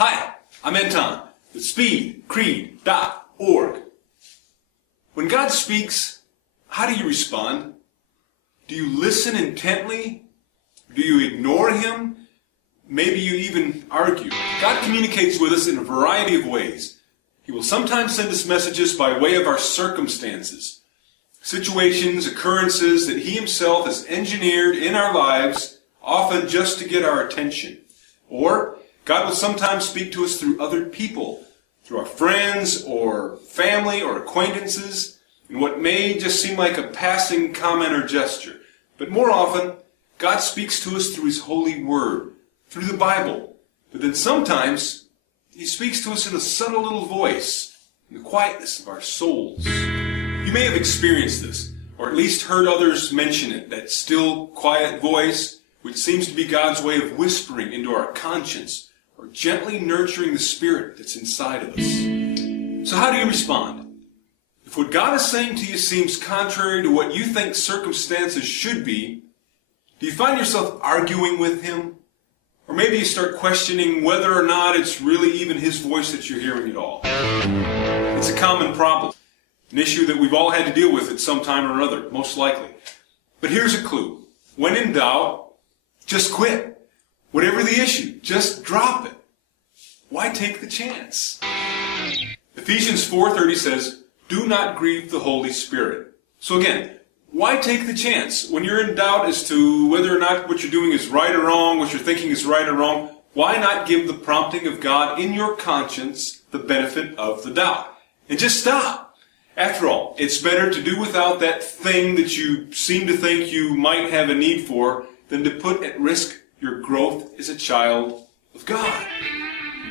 Hi, I'm Anton with speedcreed.org. When God speaks, how do you respond? Do you listen intently? Do you ignore Him? Maybe you even argue. God communicates with us in a variety of ways. He will sometimes send us messages by way of our circumstances, situations, occurrences that He Himself has engineered in our lives, often just to get our attention. Or God will sometimes speak to us through other people, through our friends or family or acquaintances, in what may just seem like a passing comment or gesture. But more often, God speaks to us through His holy word, through the Bible. But then sometimes, He speaks to us in a subtle little voice, in the quietness of our souls. You may have experienced this, or at least heard others mention it, that still, quiet voice, which seems to be God's way of whispering into our conscience, or gently nurturing the spirit that's inside of us. So how do you respond? If what God is saying to you seems contrary to what you think circumstances should be, do you find yourself arguing with Him? Or maybe you start questioning whether or not it's really even His voice that you're hearing at all. It's a common problem, an issue that we've all had to deal with at some time or other, most likely. But here's a clue. When in doubt, just quit. Whatever the issue, just drop it. Why take the chance? Ephesians 4:30 says, "Do not grieve the Holy Spirit." So again, why take the chance? When you're in doubt as to whether or not what you're doing is right or wrong, what you're thinking is right or wrong, why not give the prompting of God in your conscience the benefit of the doubt? And just stop. After all, it's better to do without that thing that you seem to think you might have a need for than to put at risk your growth as a child of God.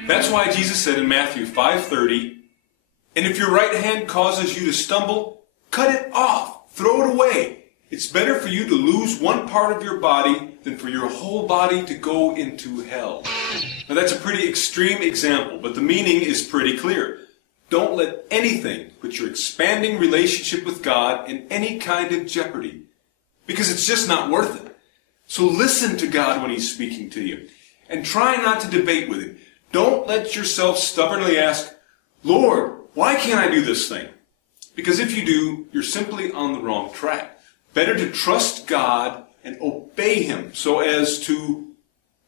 That's why Jesus said in Matthew 5:30, "And if your right hand causes you to stumble, cut it off, throw it away. It's better for you to lose one part of your body than for your whole body to go into hell." Now that's a pretty extreme example, but the meaning is pretty clear. Don't let anything put your expanding relationship with God in any kind of jeopardy, because it's just not worth it. So listen to God when He's speaking to you, and try not to debate with Him. Don't let yourself stubbornly ask, "Lord, why can't I do this thing?" Because if you do, you're simply on the wrong track. Better to trust God and obey Him so as to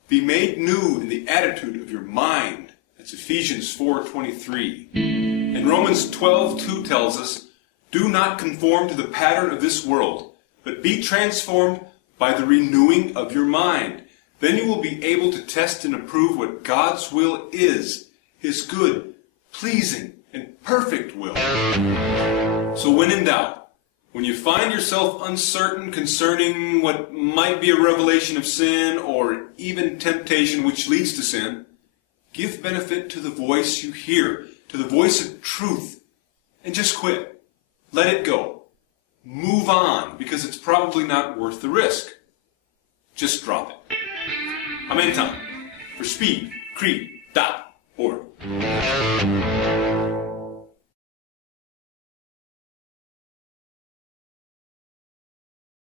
be made new in the attitude of your mind. That's Ephesians 4:23. And Romans 12:2 tells us, "Do not conform to the pattern of this world, but be transformed by the renewing of your mind. Then you will be able to test and approve what God's will is, His good, pleasing, and perfect will." So when in doubt, when you find yourself uncertain concerning what might be a revelation of sin or even temptation which leads to sin, give benefit to the voice you hear, to the voice of truth, and just quit. Let it go. Move on, because it's probably not worth the risk. Just drop it. I'm Anton for speedcreed.org.